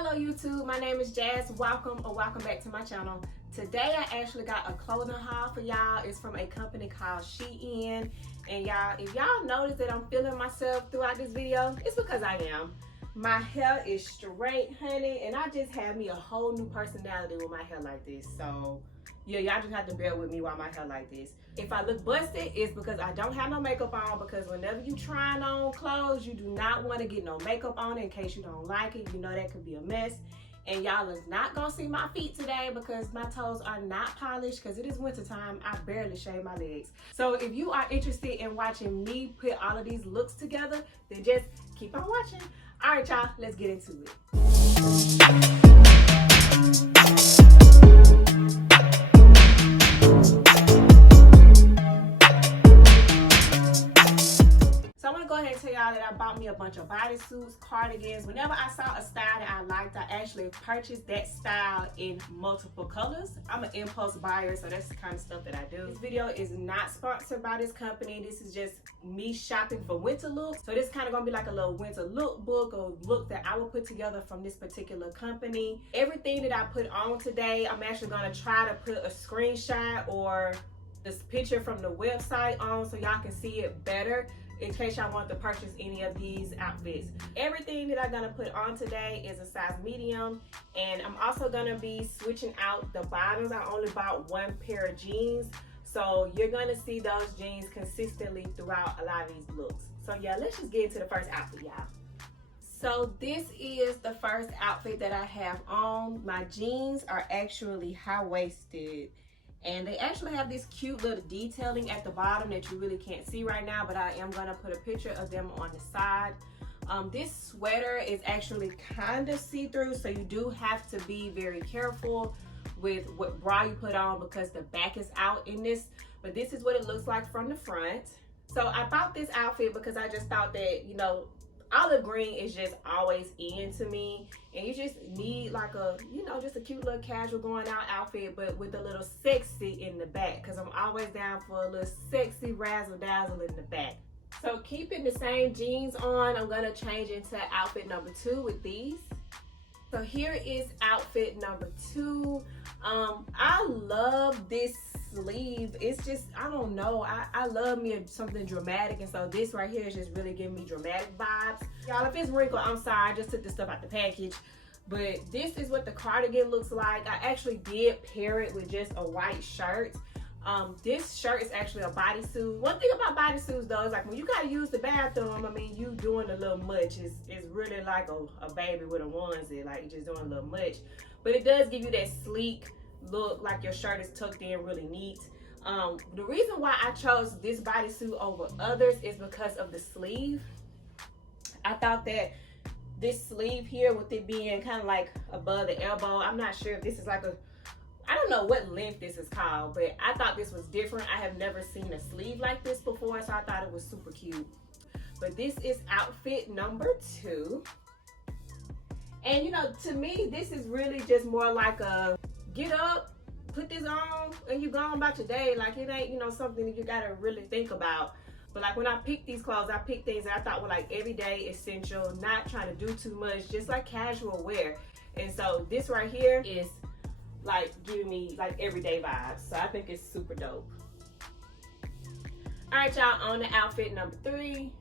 Hello YouTube, my name is Jas. Welcome back to my channel. Today I actually got a clothing haul for y'all. It's from a company called SHEIN. And y'all, if y'all notice that I'm feeling myself throughout this video, it's because I am. My hair is straight, honey, and I just have me a whole new personality with my hair like this. So yeah, y'all just have to bear with me while my hair like this. If I look busted, it's because I don't have no makeup on, because whenever you trying on clothes, you do not want to get no makeup on in case you don't like it. You know that could be a mess. And y'all is not gonna see my feet today because my toes are not polished because it is winter time. I barely shave my legs. So if you are interested in watching me put all of these looks together, then just keep on watching. All right, y'all, let's get into it. So I want to go ahead and tell y'all that I bought me a bunch of bodysuits, cardigans. Whenever I saw a style that I liked, I actually purchased that style in multiple colors. I'm an impulse buyer, so that's the kind of stuff that I do. This video is not sponsored by this company. This is just me shopping for winter looks. So this is kind of gonna be like a little winter lookbook or look that I will put together from this particular company. Everything that I put on today, I'm actually gonna try to put a screenshot or this picture from the website on so y'all can see it better, in case y'all want to purchase any of these outfits. Everything that I'm gonna put on today is a size medium, and I'm also gonna be switching out the bottoms. I only bought one pair of jeans, so you're gonna see those jeans consistently throughout a lot of these looks. So yeah, let's just get into the first outfit, y'all. So this is the first outfit that I have on. My jeans are actually high-waisted, and they actually have this cute little detailing at the bottom that you really can't see right now, but I am gonna put a picture of them on the side. This sweater is actually kind of see-through, so you do have to be very careful with what bra you put on because the back is out in this, but this is what it looks like from the front. So I bought this outfit because I just thought that, you know, olive green is just always in to me, and you just need like a, you know, just a cute little casual going out outfit, but with a little sexy in the back, because I'm always down for a little sexy razzle dazzle in the back. So keeping the same jeans on, I'm gonna change into outfit number 2 with these. So here is outfit number 2. I love this sleeve. It's just, I don't know, I love me something dramatic, and so this right here is just really giving me dramatic vibes. Y'all, if it's wrinkled, I'm sorry, I just took this stuff out the package, but this is what the cardigan looks like. I actually did pair it with just a white shirt. This shirt is actually a bodysuit. One thing about bodysuits though is like when you gotta use the bathroom, I mean, you doing a little much. It's really like a baby with a onesie, like you're just doing a little much. But it does give you that sleek look, like your shirt is tucked in really neat. The reason why I chose this bodysuit over others is because of the sleeve. I thought that this sleeve here, with it being kind of like above the elbow, I'm not sure if this is like a, I don't know what length this is called, but I thought this was different. I have never seen a sleeve like this before, so I thought it was super cute. But this is outfit number 2. And you know, to me, this is really just more like a get up, put this on, and you gone about your day. Like it ain't, you know, something that you gotta really think about. But like when I picked these clothes, I picked things that I thought were like everyday essential, not trying to do too much, just like casual wear. And so this right here is like giving me like everyday vibes. So I think it's super dope. All right, y'all, on to outfit number 3.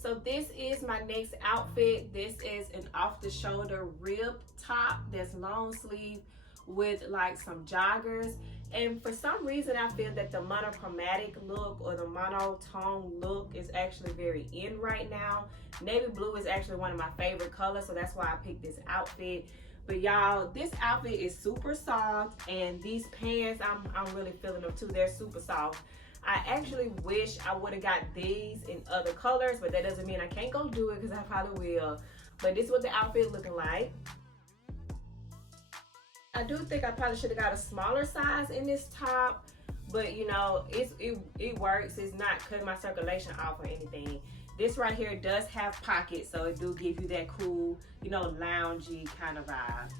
So this is my next outfit. This is an off-the-shoulder rib top that's long sleeve with like some joggers. And for some reason, I feel that the monochromatic look or the monotone look is actually very in right now. Navy blue is actually one of my favorite colors, so that's why I picked this outfit. But y'all, this outfit is super soft, and these pants, I'm really feeling them too. They're super soft. I actually wish I would have got these in other colors, but that doesn't mean I can't go do it because I probably will. But this is what the outfit looking like. I do think I probably should have got a smaller size in this top, but you know, it works. It's not cutting my circulation off or anything. This right here does have pockets, so it do give you that cool, you know, loungy kind of vibe.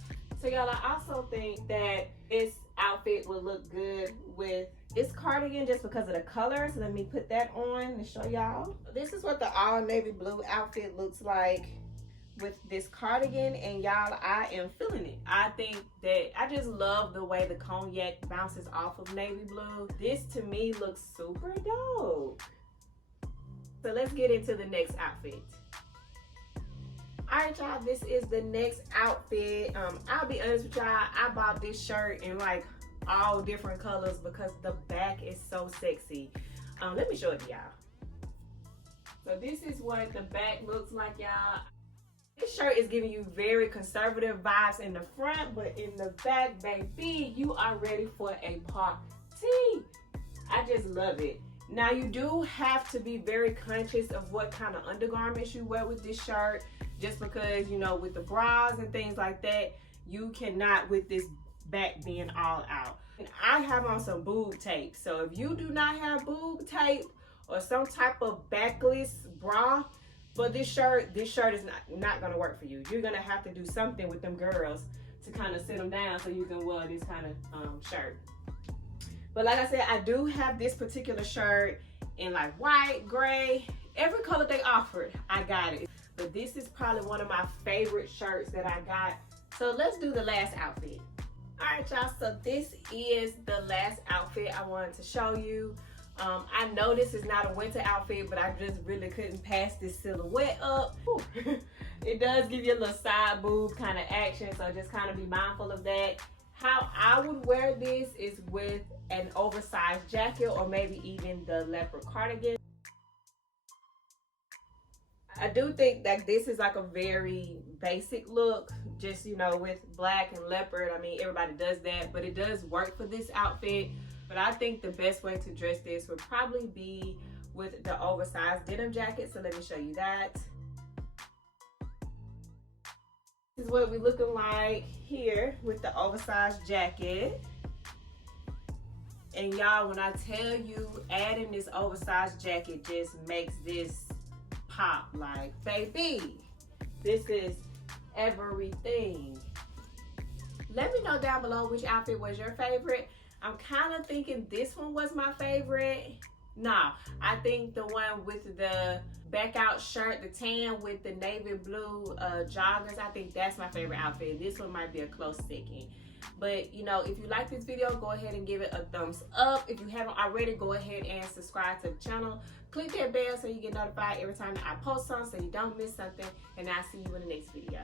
So y'all, I also think that this outfit would look good with this cardigan just because of the colors. Let me put that on and show y'all. This is what the all navy blue outfit looks like with this cardigan, and y'all, I am feeling it. I think that I just love the way the cognac bounces off of navy blue. This to me looks super dope. So let's get into the next outfit. Alright y'all, this is the next outfit. I'll be honest with y'all, I bought this shirt in like all different colors because the back is so sexy. Let me show it to y'all. So this is what the back looks like, y'all. This shirt is giving you very conservative vibes in the front, but in the back, baby, you are ready for a party. I just love it. Now you do have to be very conscious of what kind of undergarments you wear with this shirt, just because, you know, with the bras and things like that, you cannot with this back being all out. And I have on some boob tape, so if you do not have boob tape or some type of backless bra for this shirt is not gonna work for you. You're gonna have to do something with them girls to kind of sit them down so you can wear this kind of shirt. But like I said, I do have this particular shirt in like white, gray, every color they offered, I got it. But this is probably one of my favorite shirts that I got. So let's do the last outfit. All right, y'all, so this is the last outfit I wanted to show you. I know this is not a winter outfit, but I just really couldn't pass this silhouette up. It does give you a little side boob kind of action, so just kind of be mindful of that. How I would wear this is with an oversized jacket or maybe even the leopard cardigan. I do think that this is like a very basic look, just, you know, with black and leopard. I mean, everybody does that, but it does work for this outfit. But I think the best way to dress this would probably be with the oversized denim jacket. So let me show you that. This is what we're looking like here with the oversized jacket. And y'all, when I tell you adding this oversized jacket just makes this pop, like, baby, this is everything. Let me know down below which outfit was your favorite. I'm kind of thinking this one was my favorite. Nah, I think the one with the back out shirt, the tan with the navy blue joggers, I think that's my favorite outfit. This one might be a close second. But, you know, if you like this video, go ahead and give it a thumbs up. If you haven't already, go ahead and subscribe to the channel. Click that bell so you get notified every time that I post something so you don't miss something. And I'll see you in the next video.